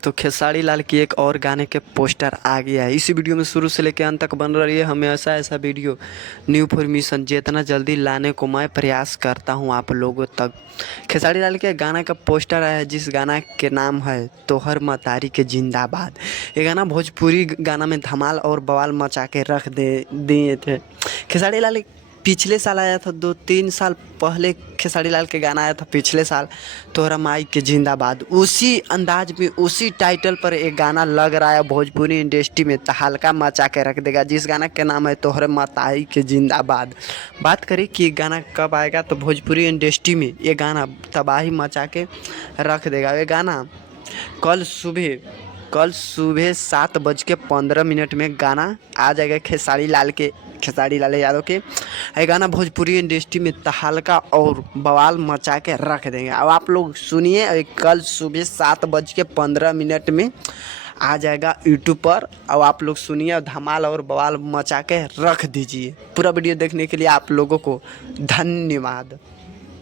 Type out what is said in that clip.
दोस्तों, खेसारी लाल की एक और गाने के पोस्टर आ गया है। इसी वीडियो में शुरू से लेकर अंत तक बन रही है। हमें ऐसा वीडियो न्यू इन्फॉर्मेशन जितना जल्दी लाने को मैं प्रयास करता हूं आप लोगों तक। खेसारी लाल के गाना का पोस्टर आया है जिस गाना के नाम है तोहर मतारी के जिंदाबाद। ये गाना भोजपुरी गाना में धमाल और बवाल मचा के रख दे दिए थे। खेसारी लाल पिछले साल आया था, 2-3 साल पहले खेसारी लाल के गाना आया था पिछले साल, तोहरा माई के जिंदाबाद। उसी अंदाज में उसी टाइटल पर एक गाना लग रहा है भोजपुरी इंडस्ट्री में तहलका मचा के रख देगा, जिस गाना के नाम है तोहरे माताई के जिंदाबाद। बात करें कि ये गाना कब आएगा, तो भोजपुरी इंडस्ट्री में ये गाना तबाही मचा के रख देगा। ये गाना कल सुबह 7:15 में गाना आ जाएगा खेसारी लाल यादव के। ये गाना भोजपुरी इंडस्ट्री में तहलका और बवाल मचा के रख देंगे। अब आप लोग सुनिए, कल सुबह 7:15 में आ जाएगा यूट्यूब पर। अब आप लोग सुनिए और धमाल और बवाल मचा के रख दीजिए। पूरा वीडियो देखने के लिए आप लोगों को धन्यवाद।